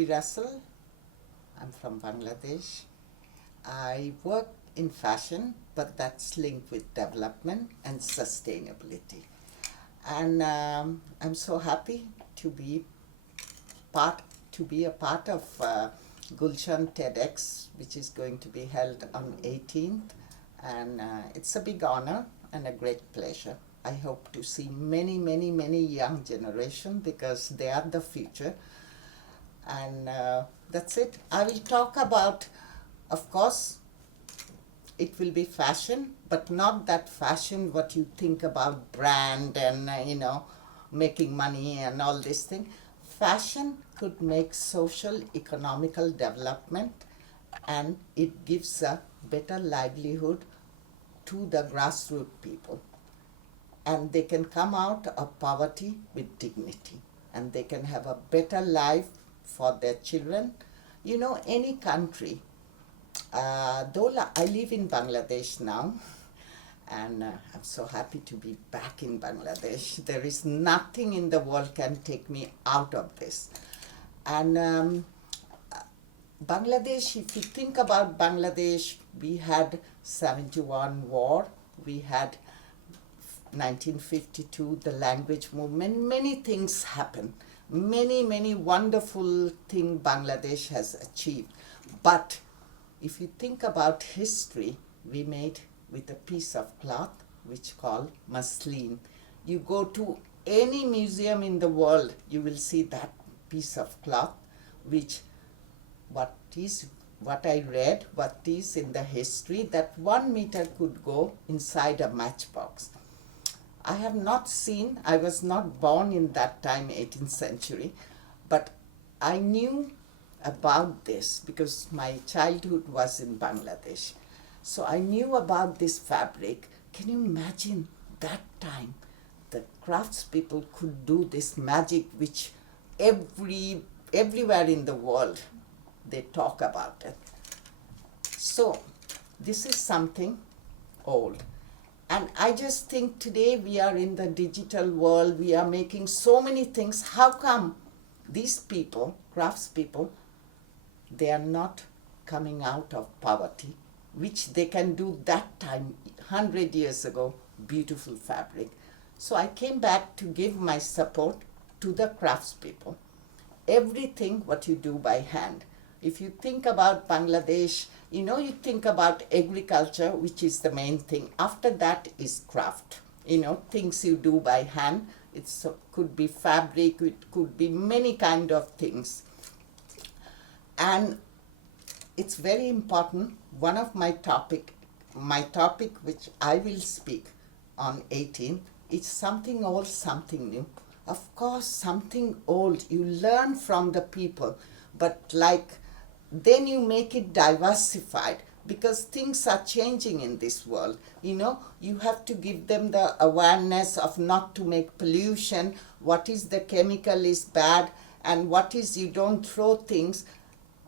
Bibi Russell. I'm from Bangladesh. I work in fashion, but that's linked with development and sustainability. And I'm so happy to be a part of Gulshan TEDx, which is going to be held on 18th. And it's a big honor and a great pleasure. I hope to see many, many, many young generation because they are the future. And that's it. I will talk about, of course, it will be fashion, but not that fashion what you think about brand and, making money and all this thing. Fashion could make social, economical development, and it gives a better livelihood to the grassroots people. And they can come out of poverty with dignity, and they can have a better life for their children. Any country, though I live in Bangladesh now, and I'm so happy to be back in Bangladesh. There is nothing in the world can take me out of this. And Bangladesh, if you think about Bangladesh, we had 71 war, we had 1952, the language movement, many things happened. Many wonderful things Bangladesh has achieved. But if you think about history, we made with a piece of cloth which called muslin. You go to any museum in the world, you will see that piece of cloth, which what I read, what is in the history, that 1 meter could go inside a matchbox. I have not seen, I was not born in that time, 18th century, but I knew about this because my childhood was in Bangladesh. So I knew about this fabric. Can you imagine that time? The craftspeople could do this magic which everywhere in the world they talk about it. So this is something old. And I just think today we are in the digital world, we are making so many things. How come these people, craftspeople, they are not coming out of poverty, which they can do that time, 100 years ago, beautiful fabric. So I came back to give my support to the craftspeople. Everything what you do by hand. If you think about Bangladesh, you think about agriculture, which is the main thing. After that is craft, things you do by hand. It could be fabric, it could be many kind of things. And it's very important. One of my topic which I will speak on 18th, is something old, something new. Of course, something old, you learn from the people, but then you make it diversified because things are changing in this world. You have to give them the awareness of not to make pollution, what is the chemical is bad, and what is you don't throw things.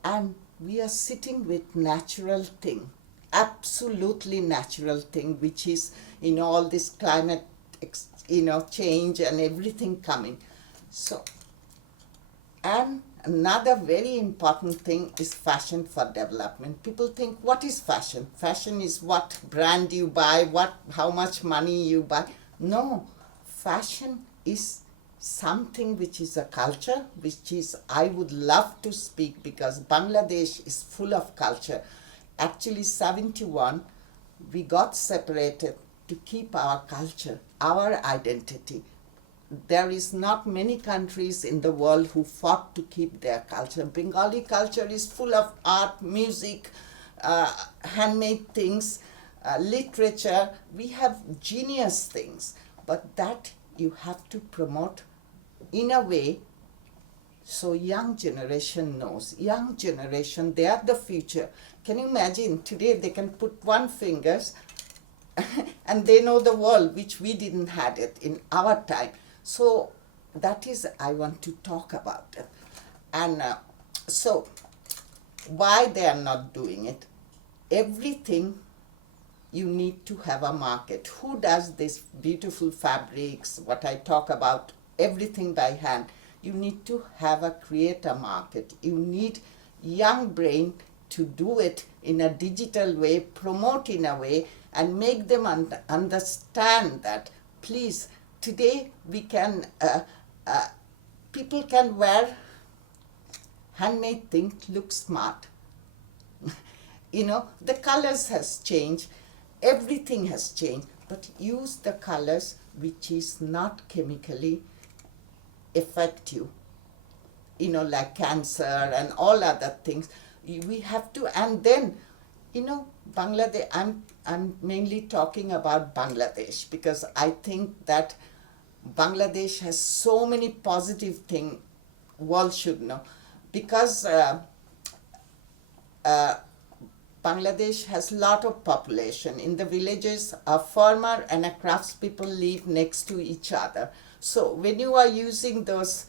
And we are sitting with natural thing, absolutely natural thing, which is, all this climate, change and everything coming. So, and another very important thing is fashion for development. People think, what is fashion? Fashion is what brand you buy, how much money you buy. No, fashion is something which is a culture, which is, I would love to speak because Bangladesh is full of culture. Actually, 71, we got separated to keep our culture, our identity. There is not many countries in the world who fought to keep their culture. Bengali culture is full of art, music, handmade things, literature. We have genius things, but that you have to promote in a way so young generation knows. Young generation, they are the future. Can you imagine today they can put one finger and they know the world, which we didn't had it in our time. So that is, I want to talk about it. And so why they are not doing it? Everything you need to have a market. Who does this beautiful fabrics, what I talk about, everything by hand? You need to have a creator market. You need young brain to do it in a digital way, promote in a way, and make them understand that, please, today we can, people can wear handmade things, look smart. The colors has changed, everything has changed, but use the colors which is not chemically effective, like cancer and all other things. We have to, and then, Bangladesh, I'm mainly talking about Bangladesh because I think that Bangladesh has so many positive things world should know, because Bangladesh has a lot of population. In the villages, a farmer and a craftspeople live next to each other. So when you are using those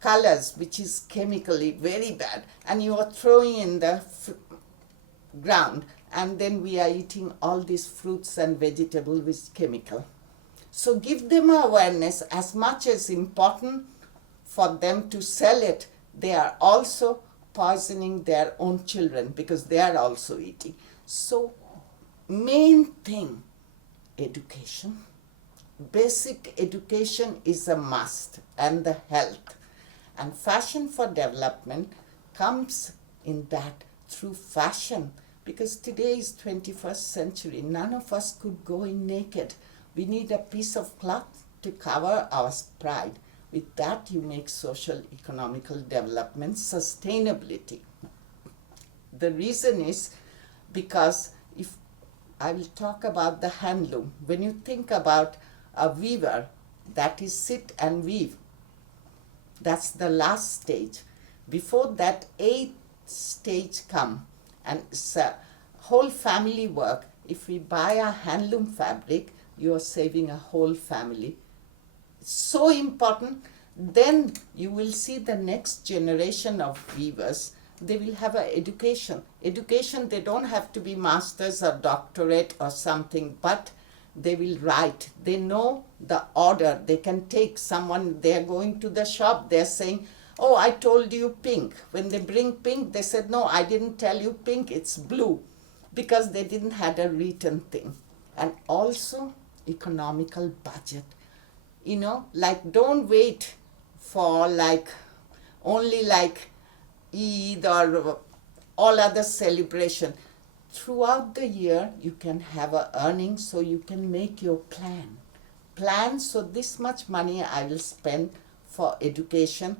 colors, which is chemically very bad, and you are throwing in the ground, and then we are eating all these fruits and vegetables with chemical. So give them awareness as much as important for them to sell it. They are also poisoning their own children because they are also eating. So main thing, education. Basic education is a must, and the health. And fashion for development comes in that through fashion, because today is 21st century. None of us could go in naked. We need a piece of cloth to cover our pride. With that, you make social, economical development, sustainability. The reason is because if I will talk about the handloom. When you think about a weaver, that is sit and weave. That's the last stage. Before that, 8th stage come, and it's a whole family work. If we buy a handloom fabric, you are saving a whole family. So important. Then you will see the next generation of weavers. They will have an education. Education, they don't have to be masters or doctorate or something, but they will write. They know the order. They can take someone, they are going to the shop, they're saying, oh, I told you pink. When they bring pink, they said, no, I didn't tell you pink, it's blue, because they didn't have a written thing. And also economical budget. Like don't wait for only Eid or all other celebration. Throughout the year, you can have a earning, so you can make your plan. So this much money I will spend for education.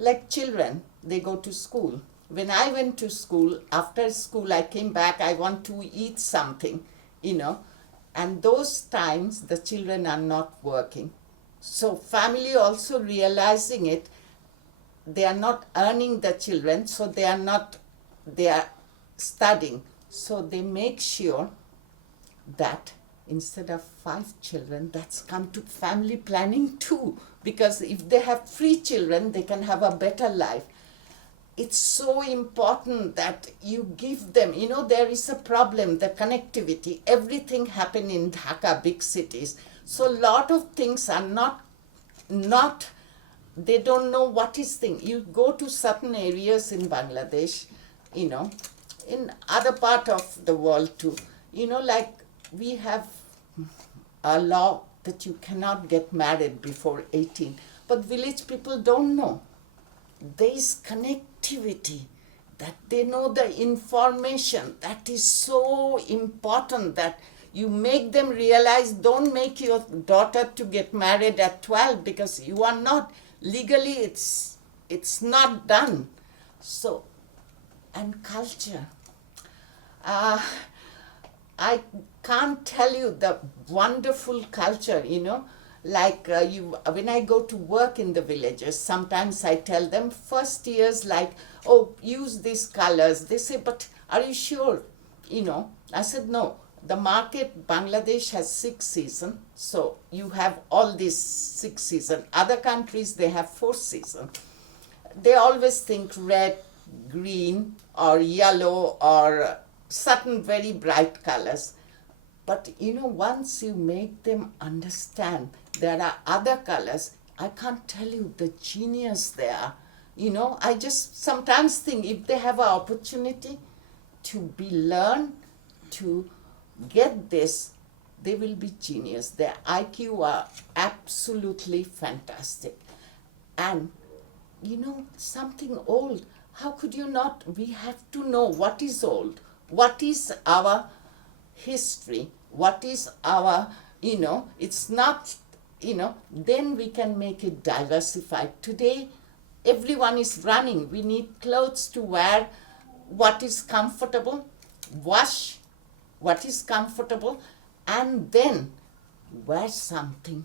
Like children, they go to school. When I went to school, after school I came back, I want to eat something, and those times the children are not working. So family also realizing it, they are not earning the children, so they are studying. So they make sure that instead of 5 children, that's come to family planning too. Because if they have 3 children, they can have a better life. It's so important that you give them, there is a problem, the connectivity, everything happen in Dhaka, big cities. So a lot of things are not, they don't know what is thing. You go to certain areas in Bangladesh, in other part of the world too, like we have a law that you cannot get married before 18. But village people don't know. There is connectivity, that they know the information. That is so important, that you make them realize, don't make your daughter to get married at 12 because you are not, legally it's not done. So, and culture. I can't tell you the wonderful culture, when I go to work in the villages, sometimes I tell them first years use these colors. They say, but are you sure? I said, no, the market, Bangladesh has 6 seasons, so you have all these 6 seasons. Other countries, they have 4 seasons. They always think red, green, or yellow, or certain very bright colors. But once you make them understand there are other colors, I can't tell you the genius there. I just sometimes think if they have an opportunity to be learned, to get this, they will be genius. Their IQ are absolutely fantastic. And something old, how could you not? We have to know what is old, what is our history, what is our, it's not, then we can make it diversified. Today, everyone is running. We need clothes to wear, what is comfortable, wash what is comfortable, and then wear something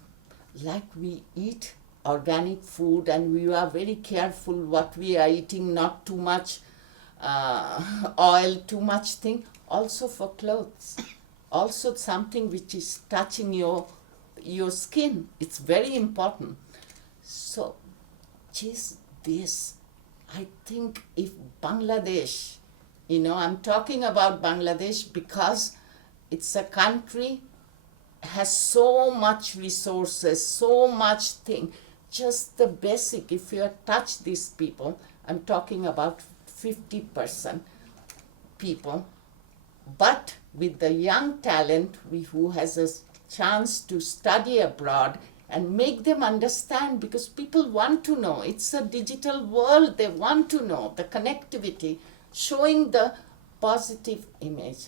like we eat organic food and we are very careful what we are eating, not too much oil, too much thing. Also for clothes, also something which is touching your skin. It's very important. So just this, I think if Bangladesh, I'm talking about Bangladesh because it's a country has so much resources, so much thing. Just the basic, if you touch these people, I'm talking about 50% people, but with the young talent who has a chance to study abroad and make them understand, because people want to know. It's a digital world. They want to know the connectivity, showing the positive image.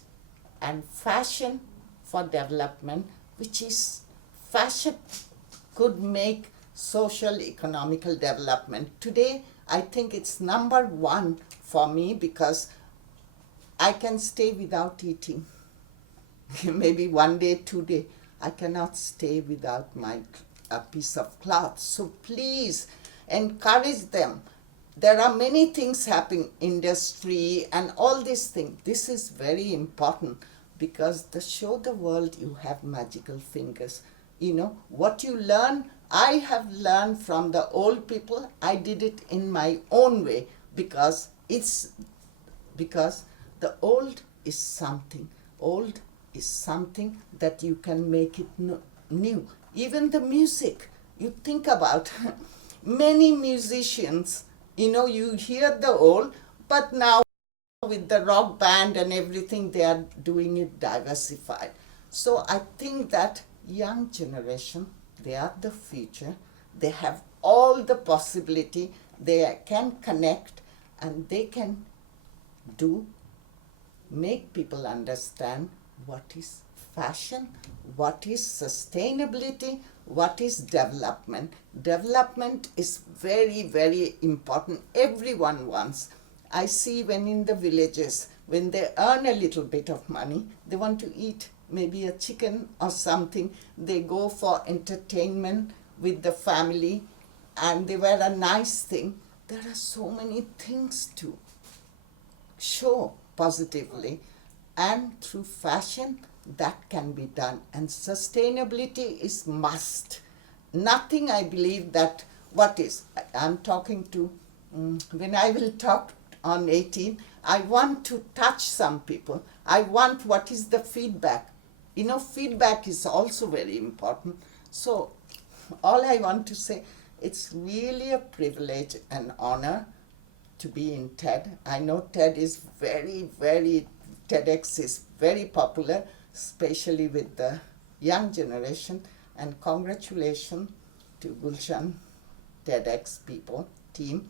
And fashion for development, which is fashion could make social economical development. Today, I think it's number one for me because I can stay without eating. Maybe one day, 2 days. I cannot stay without a piece of cloth. So please encourage them. There are many things happening, industry and all these things. This is very important because to show the world you have magical fingers. What you learn, I have learned from the old people. I did it in my own way because the old is something. Old is something that you can make it new. Even the music, you think about many musicians, you hear the old, but now with the rock band and everything, they are doing it diversified. So I think that young generation, they are the future. They have all the possibility. They can connect and they can make people understand what is fashion, what is sustainability, what is development. Development is very, very important. Everyone wants. I see when in the villages, when they earn a little bit of money, they want to eat maybe a chicken or something. They go for entertainment with the family and they wear a nice thing. There are so many things to show positively, and through fashion that can be done. And sustainability is must. Nothing, I believe that I'm talking to, when I will talk on 18, I want to touch some people. I want what is the feedback. Feedback is also very important. So all I want to say, it's really a privilege and honor to be in TED. I know TED is very, very, TEDx is very popular, especially with the young generation. And congratulations to Gulshan TEDx team.